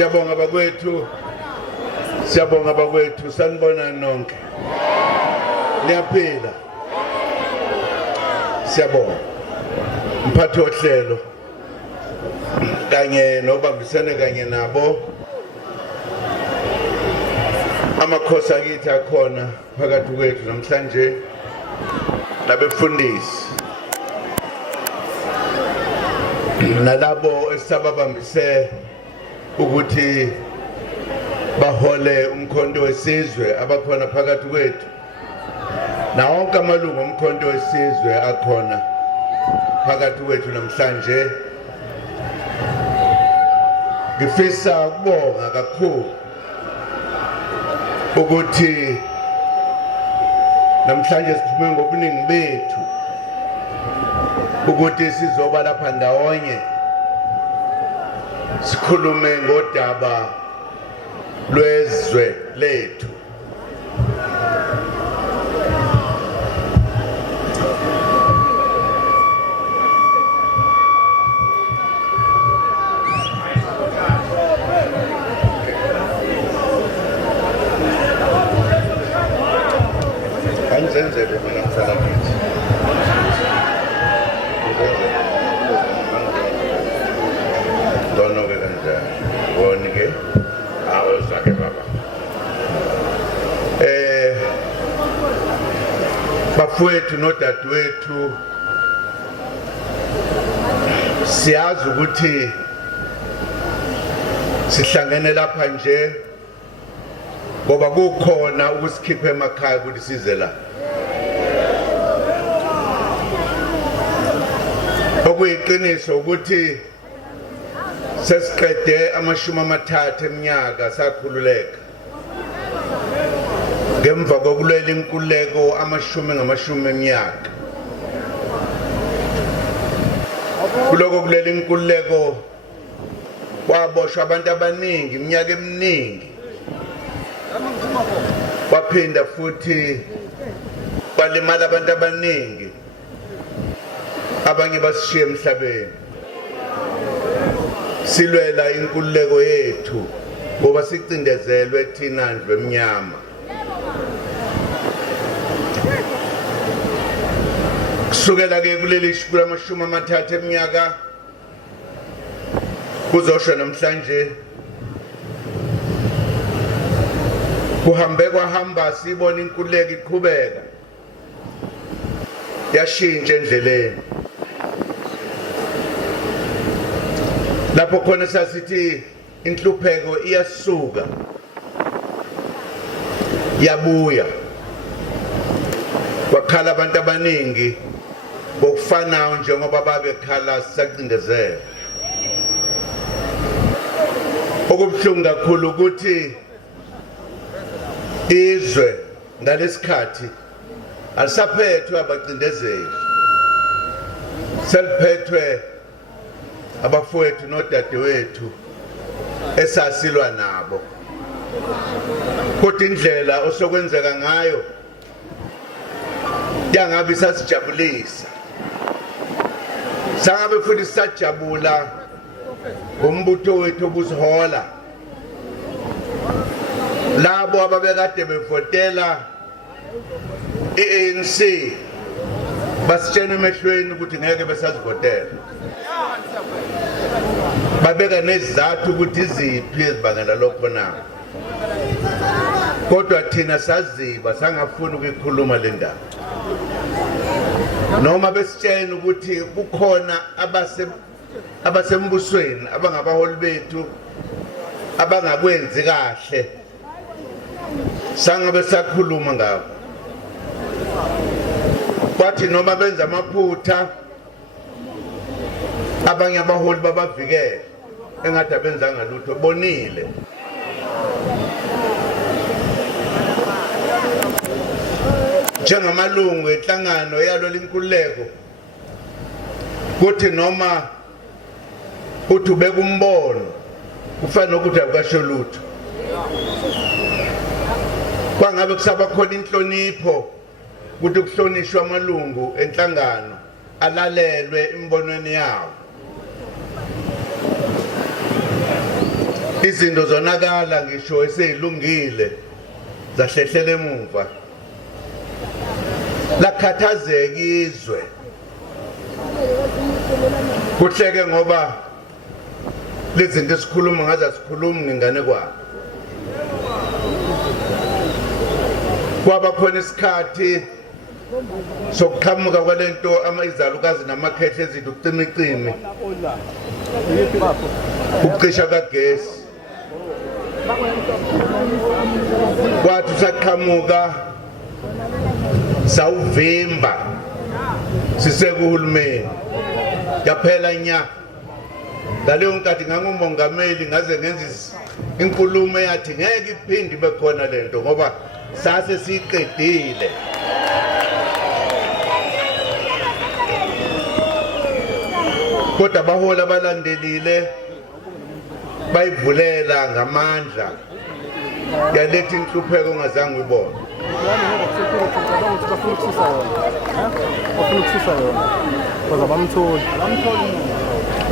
Siyabonga bakwethu sanibona nonke. Niyaphila. Siyabonga. Mphathi ohlelo kanye nobambisene kanye nabo amakhosi akithi akhona phakathi kwethu namhlanje nabefundisi nalabo esababambise ukuthi bahole umkhonto wesizwe abakhona phakathi kwethu na wonke amalungu omkhonto wesizwe akhona phakathi kwethu namhlanje. Ngifisa ukubonga kakhulu ukuthi namhlanje siphume ngobuningi bethu ukuthi sizoba lapha ndawonye sikhulume ngodaba lwezwe lethu. Anzenzele mina mfana kithi. Dono ke kanjani. Wonke awuzake baba. Bafowethu nodadewethu siyazi ukuthi sihlangene lapha nje ngoba kukhona ukusikhipha emakhaya ukuthi size la. Okuyiqiniso ukuthi sesiqede amashumi amathathu eminyaka sakhululeka ngemva kokulwela inkululeko amashumi eminyaka. Kuloko kulwela inkululeko kwaboshwa abantu abaningi iminyaka eminingi, waphinda futhi balimala abantu abaningi, abanye basishiya emhlabeni. Silwela inkululeko yethu ngoba sicindezelwe thina ndlu emnyama. Kusukela ke kuleli shukula amashumi amathathu eminyaka kuzosho namhlanje kuhambe kwahamba sibona inkululeko iqhubeka yashintsha endleleni. Lapho khona sasithi inhlupheko iyasuka yabuya, wakhala abantu abaningi bokufanayo njengoba babekhala sisacindezela. Okubuhlungu kakhulu ukuthi izwe ngalesikhathi alisaphethwe abacindezeli, seliphethwe abafowethu nodadewethu esasilwa nabo. Kodwa indlela osokwenzeka ngayo yangabe sasijabulisa, sangabe futhi sajabula ngombutho wethu obusihola, labo ababekade bevotela i-ANC basitshena emehlweni ukuthi ngeke besazivotela. Babeka nezizathu ukuthi iziphi ezibangela lokho na. Kodwa thina saziba sangafuni ukuyikhuluma le ndaba. Noma besitshena ukuthi kukhona abasembusweni abangabaholi bethu abangakwenzi kahle, sangabe sakhuluma ngabo. Kwathi noma benza amaphutha abanye abaholi babavikele engathi abenzanga lutho, bonile. Njengamalungu enhlangano yalwela inkululeko kuthi noma uthi ubeka umbono kufanele ukuthi akasho lutho. Kwangabe kusaba khona inhlonipho ukuthi kuhlonishwe amalungu enhlangano alalelwe imbonweni yawo. izinto zonakala ngisho eseyilungile zahlehlela emuva lakhathazeka izwe kuhleke ngoba lezinto esikhuluma ngaze sikhuluma ngingane kwabo kwaba khona isikhathi sokuqhamuka kwalento izalukazi namakhehle ezinto ukucimicimi ukucisha kagesi kwathi usaqhamuka sawuvimba sisekuhulumeni yaphela nya ngaleyo nkathi ngangumongameli ngaze ngenza inkulumo yathi ngeke iphinde ibe khona lento ngoba sase siqedile kodwa bahola balandelile bayivulela ngamandla yaletha inhlupheko ongazange uyibone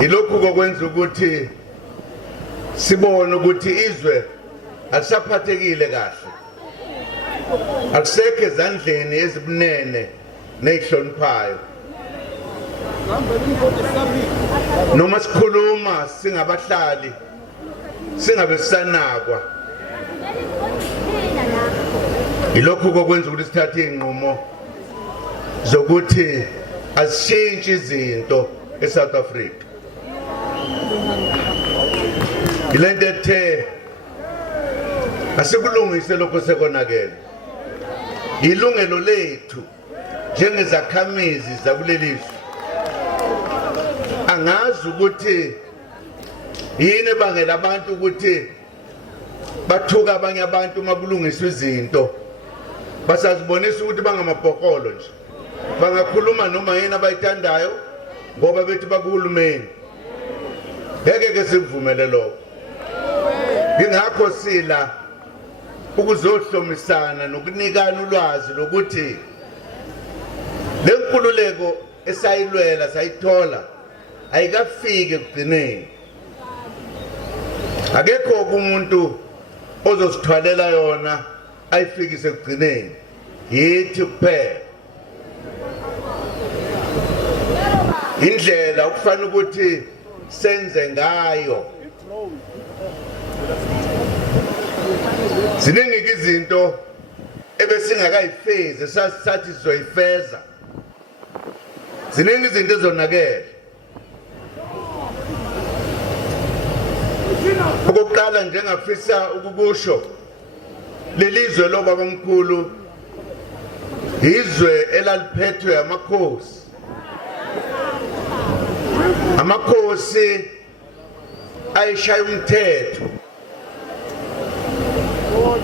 ilokhu kokwenza ukuthi sibone ukuthi izwe alisaphathekile kahle akusekho ezandleni ezibunene nezihloniphayo noma sikhuluma singabahlali singabe sisanakwa ilokhu kokwenza ukuthi sithathe inqumo zokuthi asishintshe izinto eSouth Africa ilento ethe asikulungise lokho sekonakele ilungelo lethu njengezakhamizi zakulelizwe angazi ukuthi yini bangela abantu ukuthi bathuka abanye abantu makulungiswa izinto basazibonisa ukuthi bangamabhokolo nje bangakhuluma noma yini abayithandayo ngoba bethi bakuhulumeni ngeke ke sikuvumele lokho ngingakho sila ukuzohlomisana nokunikana ulwazi lokuthi lenkululeko esayilwela sayithola ayikafike ekugcineni akekho umuntu ozosithwalela yona ayifikise ekugcineni yithi kuphela indlela okufanele ukuthi senze ngayo ziningi izinto ebesingakayifezi sathi sizoyifeza ziningi izinto ezonakele okokuqala njengafisa ukukusho lelizwe lobabamkhulu izwe elaliphethwe amakhosi ayishaya umthetho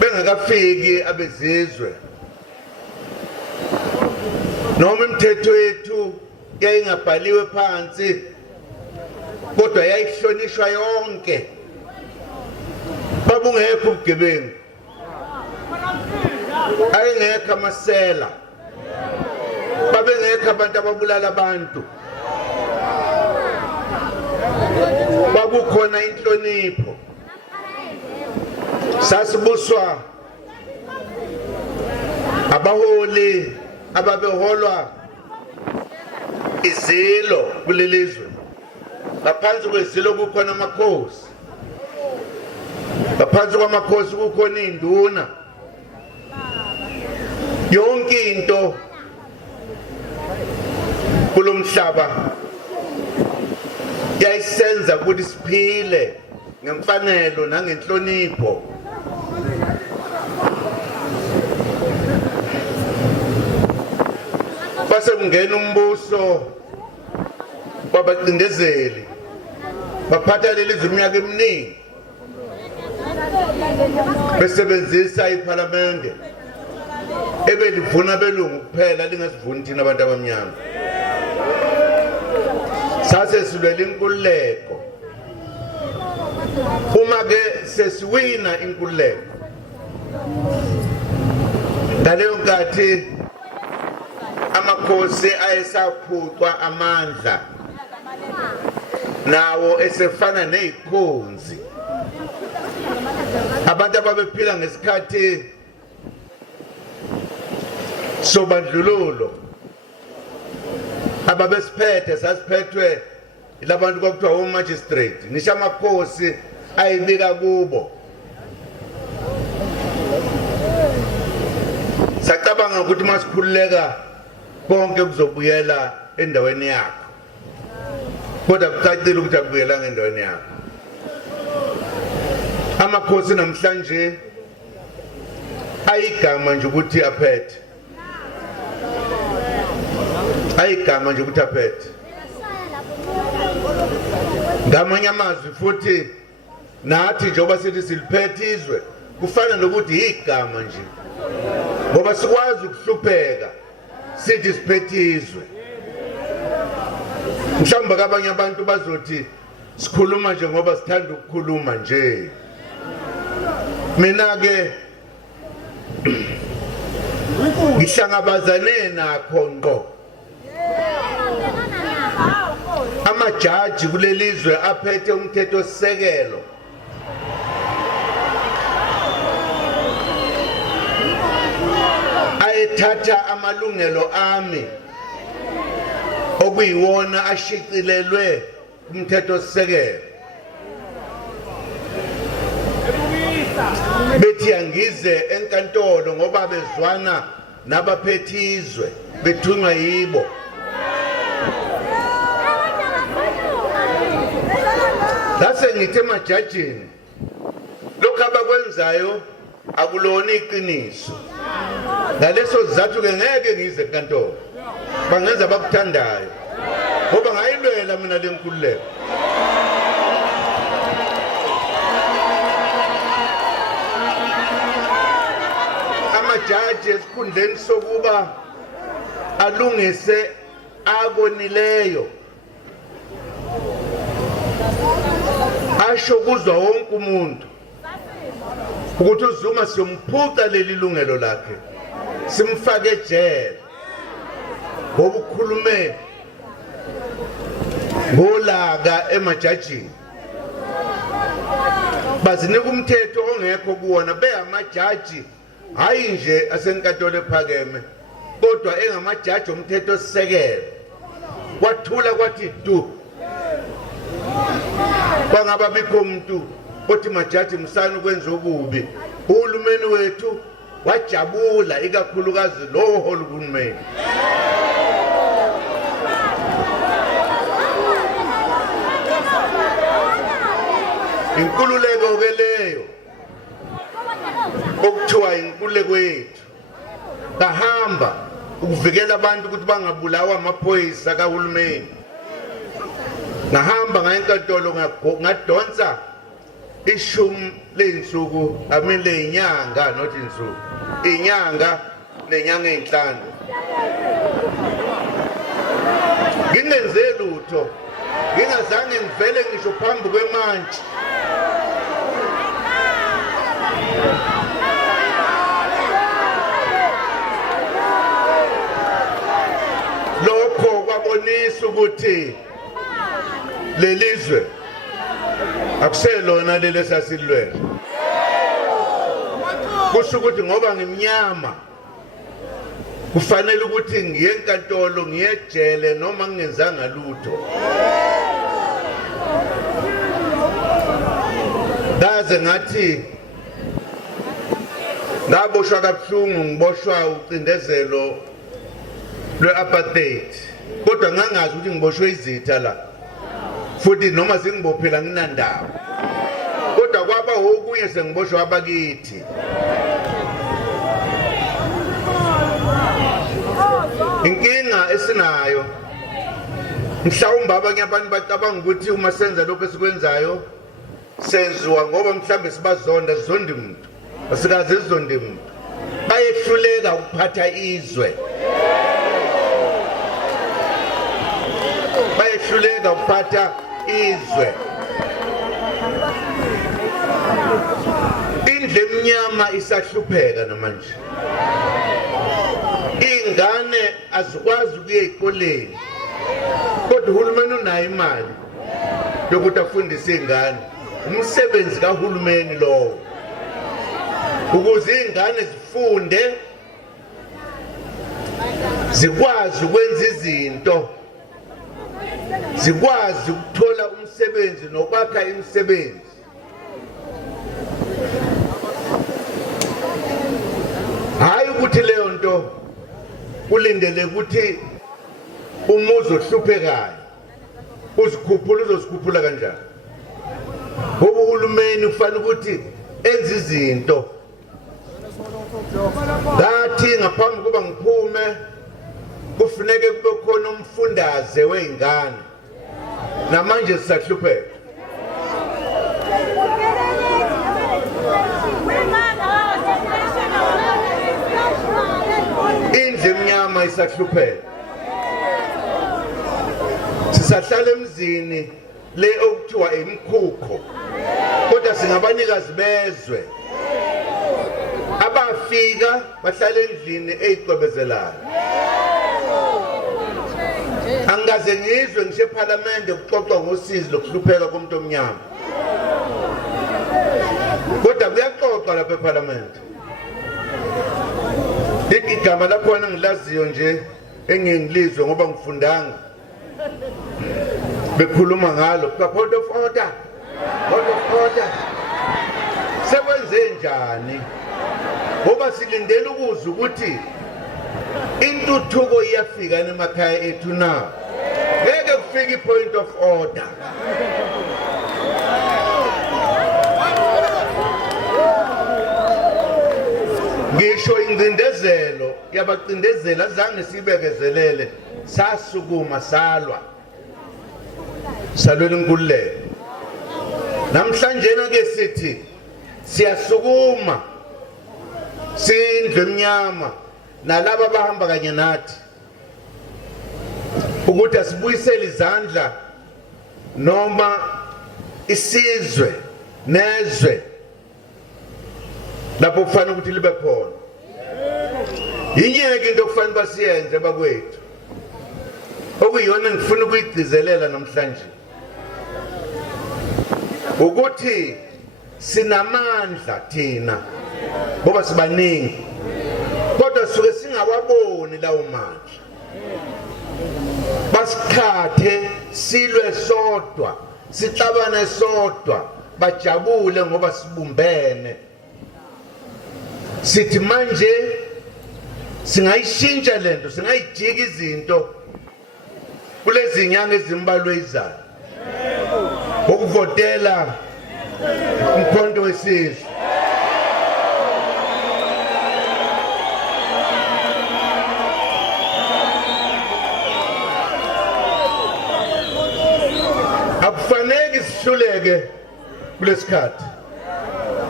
bengakafiki abezizwe noma imithetho yethu yayingabhaliwe phansi kodwa yayihlonishwa yonke babungekho ubugebengu ayengekho amasela babengekho abantu ababulala abantu babukhona inhlonipho sasibuswa abaholi ababeholwa izilo kulelizwe ngaphansi kwezilo kukhona amakhosi ngaphansi kwamakhosi kukhona induna yonke into kulomhlaba yayisenza ukuthi siphile ngemfanelo nangenhlonipho base kungena umbuso wabacindezeli baphatha lelizwe iminyaka eminingi besebenzisa iparlamente ebelivuna belungu kuphela lingasivuni thina abantu abamnyama sase silwela inkululeko uma ke sesiwina inkululeko ngaleyo nkathi amakhosi ayesaphucwa amandla nawo esefana nezikhonzi abantu ababephila ngesikhathi sobandlululo ababesiphethe sasiphethwe ilabantu kwakuthiwa o-magistrate nisho amakhosi ayibika kubo. Sacabanga ukuthi masikhululeka konke kuzobuyela endaweni yakho, kodwa kucacile ukuthi akubuyelanga endaweni yakho. Amakhosi namhlanje ayigama nje ukuthi aphethe, ayigama nje ukuthi aphethe. Ngamanye amazwi futhi nathi njengoba sithi siliphethe izwe kufana nokuthi igama nje, ngoba sikwazi ukuhlupheka sithi siphethe izwe. Mhlawumbe abanye abantu bazothi sikhuluma nje ngoba sithanda ukukhuluma nje. Mina ke ngihlangabezane nakho ngqo amajaji kulelizwe aphethe umthetho sisekelo ayethatha amalungelo ami okuyiwona ashicilelwe umthetho sisekelo, bethi angize enkantolo ngoba bezwana nabaphethe izwe bethunywa yibo. Lase ngithe emajajini lokhu abakwenzayo akulona iqiniso. Ngaleso sizathu ke ngeke ngize enkantolo, bangenza bakuthandayo ngoba ngayilwela mina le nkululeko. Amajaji esikhundleni sokuba alungise akonileyo asho kuzwa wonke umuntu ukuthi uZuma siyomphuca leli lungelo lakhe, simfake ejele ngoba ukhulume ngolaka emajajini. Bazinika umthetho ongekho kuwona, beyamajaji hayi nje asenkantolo ephakeme kodwa engamajaji omthetho sisekelo. Kwathula kwathi du, kwangaba bikho umuntu othi majaji msana ukwenza okubi. Uhulumeni wethu wajabula, ikakhulukazi lo hulumeni. Inkululeko ke leyo okuthiwa inkululeko yethu, bahamba ukuvikela abantu ukuthi bangabulawa amaphoyisa kahulumeni. Ngahamba ngayenkantolo ngadonsa ishumi ley'nsuku, ley'nyanga, not insuku, inyanga nenyanga ey'nhlanu. Ngingenze lutho, ngingazange ngivele ngisho phambi kwemantshi. Lokho kwabonisa ukuthi lelizwe akuselona leli sasilwela. Kusho ukuthi ngoba ngimnyama kufanele ukuthi ngiye enkantolo, ngiye ejele noma ngingenzanga lutho. Ngaze ngathi ngaboshwa kabuhlungu, ngiboshwa ucindezelo lwe-apartheid, kodwa ngangazi ukuthi ngiboshwe izitha la, futhi noma singibophela nginandaba, kodwa kwaba okunye sengiboshwa abakithi. Inkinga esinayo, mhlawumbe abanye abantu bacabanga ukuthi uma senza lokho esikwenzayo senziwa ngoba mhlawumbe sibazonda, sizondi umuntu, asikaze sizondi umuntu. Bayehluleka ukuphatha izwe, bayehluleka ukuphatha izwe. Indle emnyama isahlupheka namanje. Ingane azikwazi ukuya ezikoleni, kodwa uhulumeni unayo imali yokuthi afundise ingane. Umsebenzi kahulumeni lowo. ukuze ingane zifunde zikwazi ukwenza izinto zikwazi ukuthola umsebenzi nokwakha imisebenzi. Hayi ukuthi leyo nto ulindele ukuthi umuzi ohluphekayo uzozikhuphula kanjani. Ngoba uhulumeni ufanele ukuthi enze izinto. Ngathi ngaphambi kuba ngiphume kufuneke kube khona umfundaze weingane. Namanje sisahlupheka. Indlu emnyama isahlupheka. Sisahlala emzini le okuthiwa imkhukho. Kodwa singabanikazi bezwe. Abafika bahlala endlini eyicwebezelayo. Angaze ngizwe ngisho eParliament kuxoxwa ngosizi lokuhlupheka komuntu omnyama. Kodwa kuyaxoxwa lapha eParliament. Igama lakhona ngilaziyo nje engingilizwe ngoba ngifundanga. Bekhuluma ngalo, "Point of order. Point of order." Sekwenze njani? Ngoba silindele ukuzwa ukuthi intuthuko iyafika emakhaya ethu na. Ngeke kufike i-point of order. Ngisho ingcindezelo yabacindezela zange sibekezelele, sasukuma salwa. Salwela inkululeko. Namhlanje ke sithi siyasukuma sindlu emnyama nalabo abahamba kanye nathi ukuthi asibuyisele izandla noma isizwe nezwe lapho kufanele ukuthi libe khona. Yinyeke into okufanele basiyenze bakwethu okuyiyona ngifuna ukuyigcizelela namhlanje ukuthi sinamandla thina ngoba sibaningi kodwa suke singawaboni lawo mandla. Basikhathe silwe sodwa sixabane sodwa bajabule ngoba sibumbene. Sithi manje singayishintsha lento, singayijika izinto kulezi nyanga ezimbalwa ezizayo ukuvotela umkhonto wesizwe. Akufanele sihluleke kulesikhathi.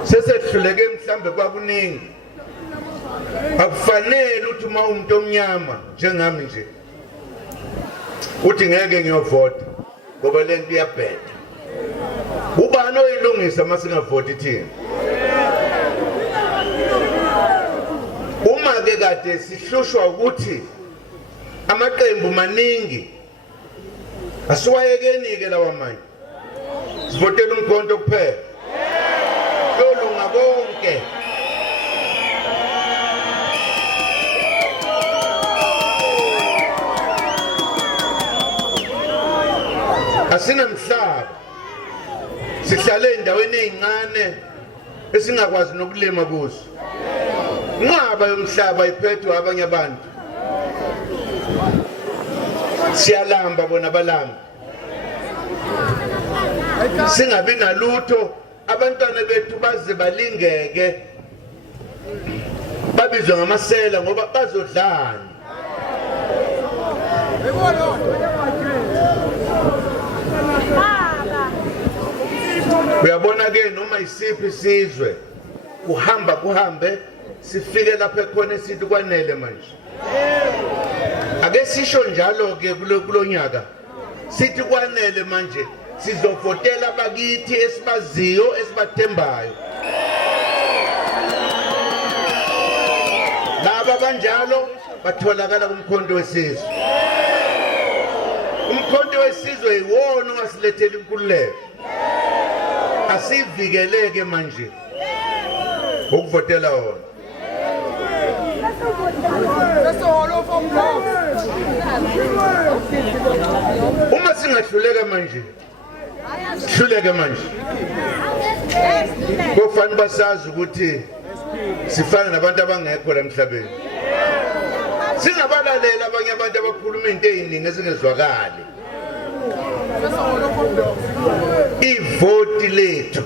Sesehluleke mhlambe kwakuningi. Akufanele uthi uma umuntu omnyama njengami nje uthi ngeke ngiyovota ngoba lento iyabheda. Ubani oyilungisa masingavoti thina? Uma ke kade sihlushwa ukuthi amaqembu maningi asiwayekeni ke lawa manje sivotela umkhonto kuphela yolunga konke. Asinamhlaba sihlale endaweni ezincane esingakwazi nokulima kuzo. Inqaba yomhlaba iphethwe abanye abantu. Siyalamba bona balamba. Singabi nalutho abantwana bethu baze balingeke babizwe ngamasela ngoba bazodlana. Uyabona ke noma isiphi isizwe kuhambe sifike lapha khona sithi kwanele manje. Ake sisho njalo ke kulonyaka sithi kwanele manje sizovotela bakithi esibaziyo esibathembayo. Laba kanjalo batholakala kumkhonto wesizwe. Umkhonto wesizwe iwona ongasilethela inkululeko. Asivikeleke manje. ukuvotela wona. Uma singahluleka manje, sihluleke manje. Kufanele basazi ukuthi sifana nabantu abangekho la emhlabeni. Singabalalela abanye abantu abakhuluma into eziningi ezingezwakali. Ivoti lethu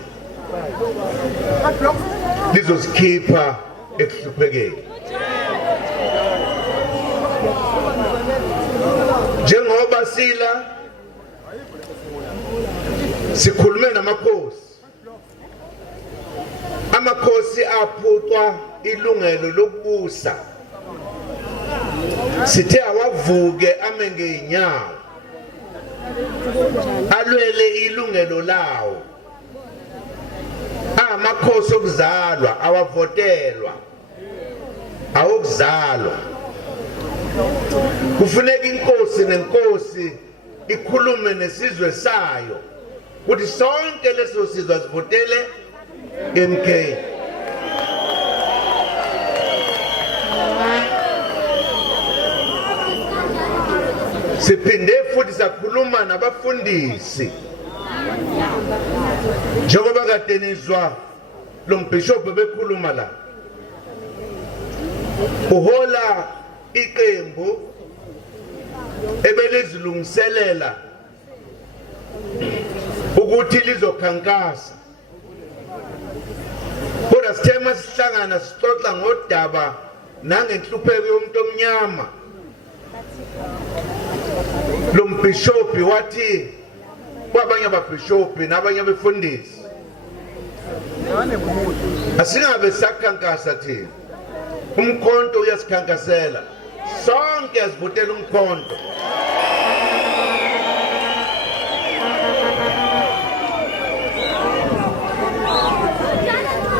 lizosikhipha ekuhluphekeni. Njengoba sila sikhulume namakhosi, amakhosi aphucwa ilungelo lokubusa, sithe awavuke ame ngeenyawo alwele ilungelo lawo. Amakhosi okuzalwa awavotelwa, awokuzalwa. Kufuneka inkosi nenkosi ikhulume nesizwe sayo ukuthi sonke leso sizwe asivotele MK. Siphinde futhi sakhuluma nabafundisi, njengoba kade nizwa lo mbhishobhi bekhuluma la, uhola iqembu ebelizilungiselela ukuthi lizokhankasa. Kodwa sithema sihlangana sixoxa ngodaba nangenhlupheko yomuntu omnyama, lo mbhishobhi wathi kwabanye ababhishobhi nabanye abefundisi, asingabe sakhankasa thina, umkhonto uyasikhankasela, sonke asivotela umkhonto.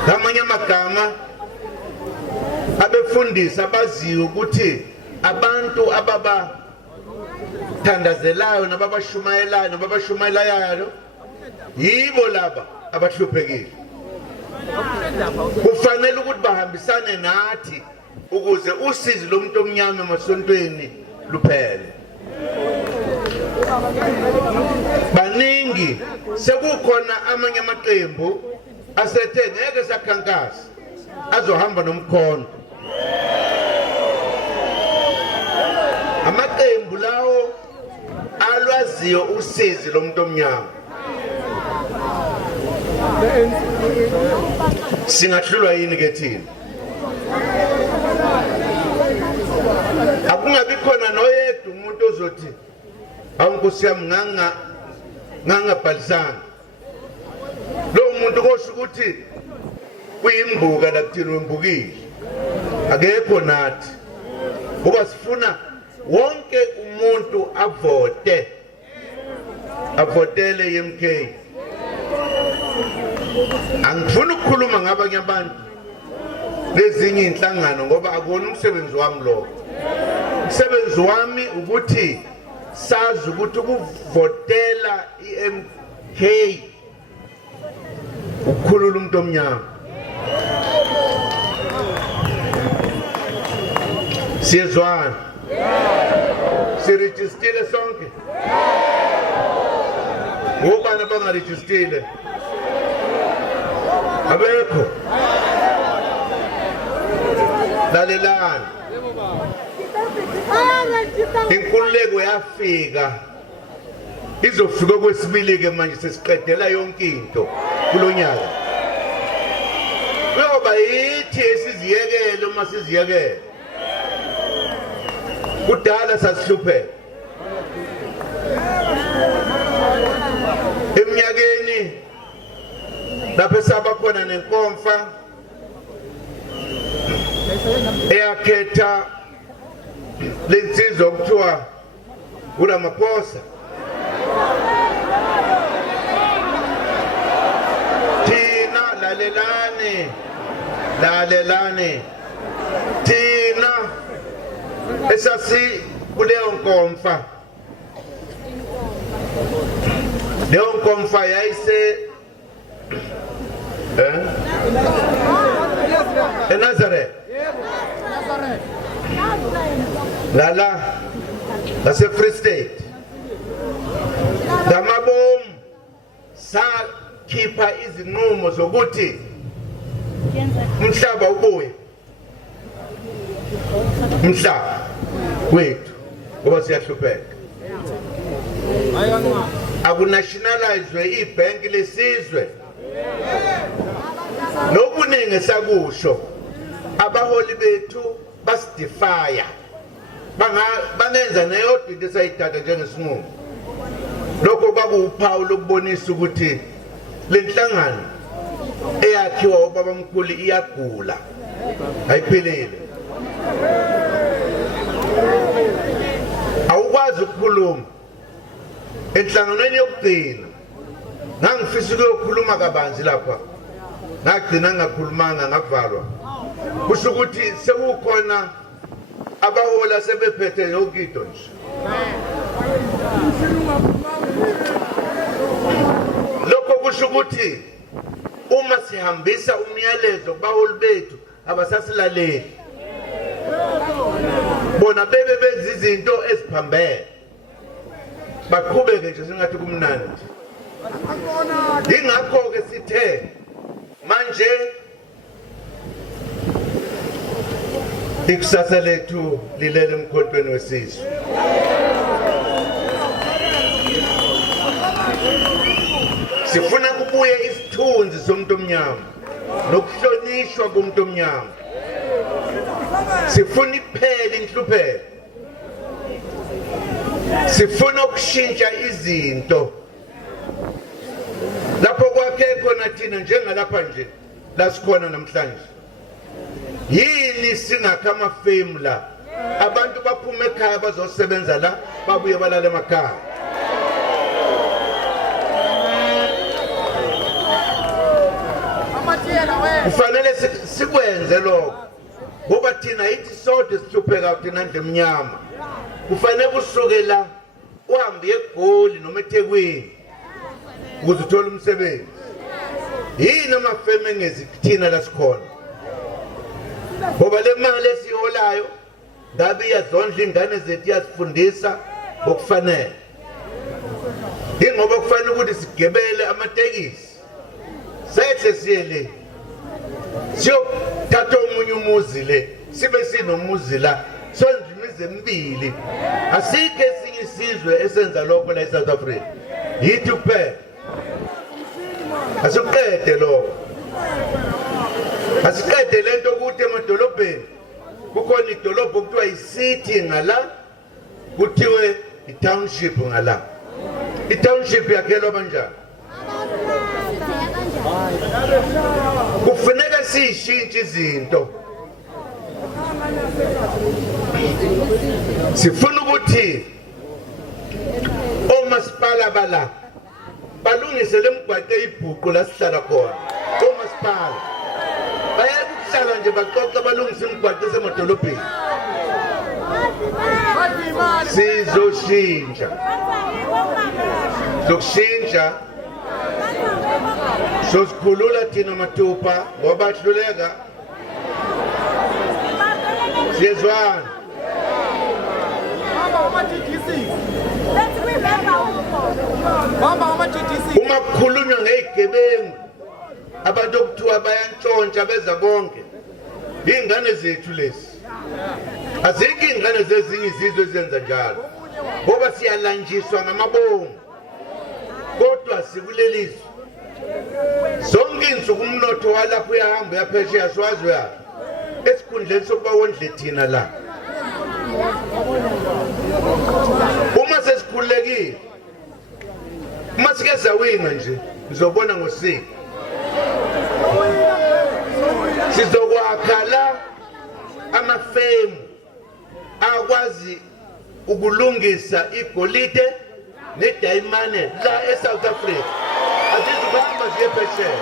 Ngamanye amagama abefundisi abaziyo ukuthi abantu ababathandazelayo nababashumayelayo nababashumayelayo yibo laba abahluphekile. Kufanele ukuthi bahambisane nathi ukuze usizi lomuntu omnyama emasontweni luphele. Baningi sekukhona amanye amaqembu asethe ngeke sakhankasa, azohamba nomkhonto. Amaqembu lawo alwaziyo usizi lomuntu omnyama. Singahlulwa yini ke thina? Akungabi khona noyedwa umuntu ozothi awunkosi yami ngangabhalisana. Lo muntu kosho ukuthi kuyimbuka la kuthina wembukile. Akekho nathi. Ngoba sifuna wonke umuntu avotele iMK. Angifuni ukukhuluma ngabanye abantu lezinye inhlangano ngoba akona umsebenzi wami lo. Umsebenzi wami ukuthi sazi ukuthi ukuvotela iMK ukukhulula umuntu omnyama. Siyezwana? Sirejistile sonke? Ngobani abangarejistile? Abekho? Lalelani. Inkululeko yafika. Izofika kwesibili ke manje sesiqedela yonke into kulonyaka. Kuyoba yithi esiziyekele uma siziyekele. Kudala sasihlupheka. Eminyakeni lapho sabakhona nenkomfa eyakhetha lensizwa okuthiwa uRamaphosa. Thina lalelane thina esasi kuleyo nkomfa. Leyo nkomfa yayise Nazareth lala ngase Free State ngamabom sakhipha izinqumo zokuthi umhlaba ubuye umhlaba wethu ngoba siyahlupheka akunationalizwe ibhanki lesizwe nokuningi sakusho abaholi bethu basidefya bangenza neyodwa into esayithatha njengesinqumo lokho kwakuwuphawu lokubonisa ukuthi lenhlangano eyakhiwa ubabamkhulu iyagula ayiphilile awukwazi ukukhuluma enhlanganweni yokugcina ngangifisa ukuyokhuluma kabanzi lapha ngagcina ngakhulumanga ngakuvalwa kusho ukuthi sekukhona abahola sebephethe yonke nje lokho kusho ukuthi uma sihambisa umyalezo kubaholi bethu abasasilaleli bona bebe benza izinto eziphambene baqhubeke nje singathi kumnandi ingakho ke sithe manje ikusasa lethu lilele emkhontweni wesizwe sifuna kubuye isithunzi somuntu omnyama nokuhlonishwa komuntu omnyama sifuna iphele inhlupheko sifuna ukushintsha izinto lapho kwakhe khona thina njengalapha nje la sikhona namhlanje yini singakha amafemu la abantu baphuma ekhaya bazosebenza la babuye balala emakhaya kufanele sikwenze lokho ngoba thina yithi sodwa sihlupheka thina ndle emnyama kufanele kusukela uhambe eGoli noma eThekwini ukuze uthole umsebenzi yini amafemu engezi thina la sikhona ngoba le mali esiholayo ngabe iyazondla ingane zethu iyasifundisa okufanele ingoba kufanele ukuthi sigebele amatekisi sethe siyele siyothatha omunye umuzi le sibe sinomuzi la sonke imizi emibili asikho esinye isizwe esenza lokho la eSouth Africa yithi kuphela asiqede lokho asiqede lento ukuthi emadolobheni kukhona idolobho kuthiwa yicity ngala kuthiwe itownship ngala itownship yakhelwa kanjani kufuneka sishintshe izinto sifuna ukuthi omasipala bala balungise lemgwaqo eyibhuqu la sihlala khona omasipala bayakuhlala nje baxoxa balungise imigwaqo esemadolobheni sizoshintsha sokushintsha sosikhulula thina mathupha ngoba ahluleka siyezwana uma kukhulunywa ngezigebengu abantu okuthiwa bayantshontsha beza bonke ingane zethu lezi azikho ingane zezinye izizwe ezenza njalo ngoba siyalanjiswa ngamabomu kodwa sikulelizwe zonke insuku umnotho walapho uyahamba uyaphesheya siwazi uya esikhundleni sokuba wondle thina la uma sesikhululekile uma sike zawina nje ngizobona ngosiko sizokwakha la amafemu akwazi ukulungisa igolide nedayimane la eSouth Africa azizukuhamba ziye phesheya